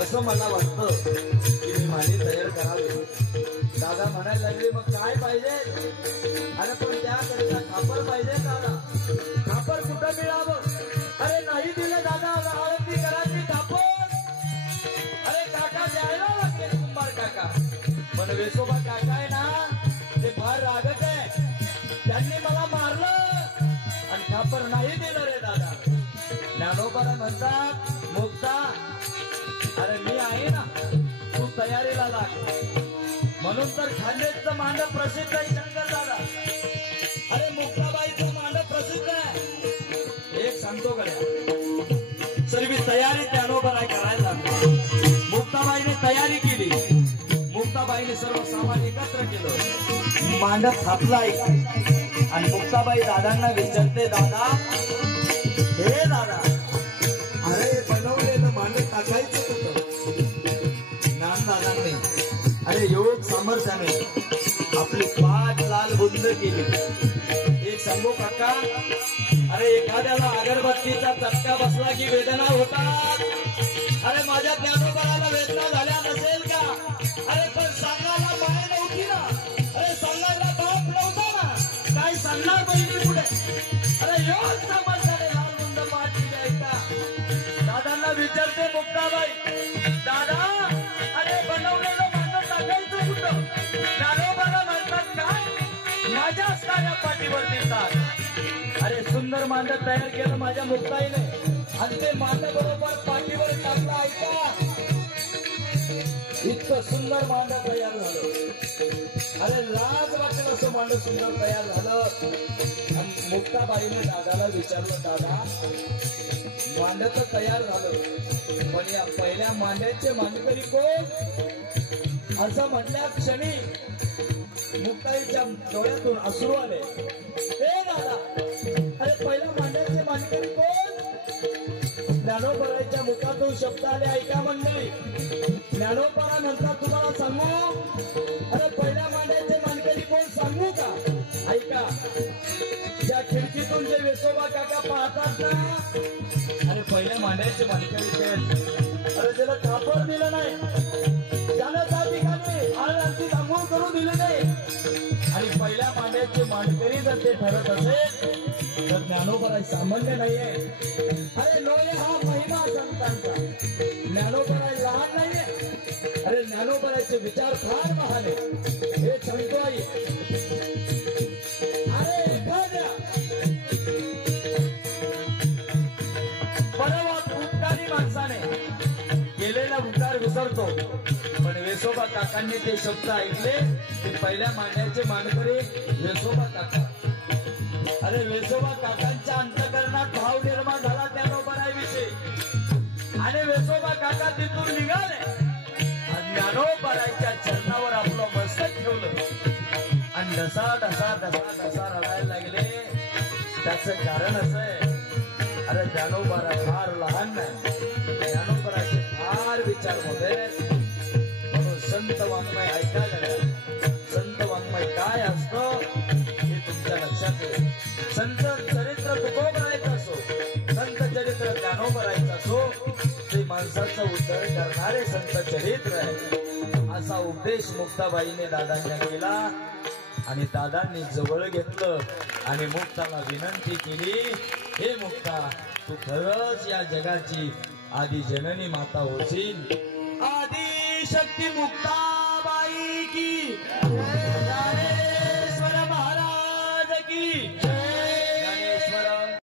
असं मला वाटतं की मी मांडी तयार करावी। दादा म्हणायला लागले मग काय पाहिजे? अरे पण त्याकरिता खापर पाहिजे दादा। खापर कुठं मिळावं? अरे नाही दिलं दादा आळंदी घराची खापर। अरे काका द्यायला लागले कुंभार काका। पण वेसोबा काका आहे ना ते फार रागत आहे। त्यांनी मला मारलं आणि खापर नाही दिलं रे दादा। ज्ञानोबा म्हणतात मुक्ता अरे मी आहे ना तू तयारीला लाग। म्हणून तर खांदेचं मांड प्रसिद्ध आहे शंकर दादा। अरे मुक्ताबाईचं मांड प्रसिद्ध आहे। एक सांगतो गड्या सर्व तयारी ज्ञानोबाई करायला लागली। मुक्ताबाईने तयारी केली। मुक्ताबाईने सर्व सामान एकत्र केलं मांड थापलाय आणि मुक्ताबाई दादांना विचारते दादा हे दादा अरे बनवलेलं मांड टाकायचं कुठं? ज्ञान दादांनी अरे योग सामर्थ्याने आपली पाठ लाल बुंद केली। एक सांगू काका अरे एखाद्याला अगरबत्तीचा चटका बसला की वेदना होतात। अरे माझ्या ज्ञानोबाला वेदना झाल्या नसेल का? अरे पण सांगायला माय नव्हती ना। अरे सांगायला बाप नव्हता ना। काय सांगणार बहिणी पुढे? अरे योग सामर्थ्याने लाल बुंद पाठ केली का? दादांना विचारते मुक्ताबाई दादा अरे बनवलेलं मांड टाकायचं कुठं? ज्ञानोबाला म्हणतात काय माझ्या साऱ्या पाठीवर देतात। अरे सुंदर मांड तयार केलं माझ्या मुक्ताईने आणि ते मांड बरोबर पाठीवर टाकलं ऐका। इतकं सुंदर मांड तयार झालं। अरे लाज वाटेल असं मांड सुंदर तयार झालं। आणि मुक्ताबाईने दादाला विचारलं दादा मांड तर तयार झालं पण या पहिल्या मांड्याचे मांडकरी कोण? असं म्हटल्या क्षणी मुक्ताईच्या डोळ्यातून अश्रू आले। हे दादा अरे पहिल्या मांड्याचे मांडकरी कोण? ज्ञानोबाईच्या मुखातून शब्द आले ऐका मंडळी। ज्ञानोबा म्हणतात तुम्हाला सांगू अरे पहिल्या मांड्याचे मांडकरी कोण सांगू का? ऐका ज्या खिडकीतून जे वेसोबा काका पाहतात ना अरे पहिल्या मांड्याचे मांडकरी कोण? अरे त्याला कापड दिलं नाही त्याला त्या ठिकाणी आळंदी आंघोळ करू दिले नाही आणि पहिल्या मांड्याचे मांडकरी जर ते ठरत असेल तर ज्ञानोबाई सामान्य नाहीये। अरे लोय हा महिमा संतांचा। ज्ञानोबाई लहान नाहीये। अरे ज्ञानोबाईचे विचार फार महान आहे हे सांगतो आई। अरे एखाद्या बरोबर उपकारी माणसाने केलेला उपकार विसरतो पण वेसोबा काकांनी ते शब्द ऐकले की पहिल्या मांड्याचे मांडकरी वेसोबा काका। अरे वेसोबा काकांच्या अंतकरणात भाव निर्माण झाला ज्ञानोबाईविषयी आणि वेसोबा काका तिथून निघाले आणि ज्ञानोबाईच्या चरणावर आपलं मस्तक ठेवलं आणि ढसा ढसा ढसा ढसा रडायला लागले। त्याचं कारण असं आहे अरे ज्ञानोबाई फार लहान नाही ज्ञानोबाईचे फार विचार मोठे। म्हणून संत वाङ्मय ऐकायला संत वाङ्मय काय असतं हे तुमच्या लक्षात येईल। संत चरित्र तुकोबरायचं असो संत चरित्र ज्ञानोबरायचं असो ते माणसाचा उद्धार करणारे संत चरित्र आहे असा उपदेश मुक्ताबाईने दादांना केला आणि दादांनी जवळ घेतलं आणि मुक्ताला विनंती केली हे मुक्ता तू खरंच या जगाची आदी जननी माता होशील। आदी शक्ती मुक्ता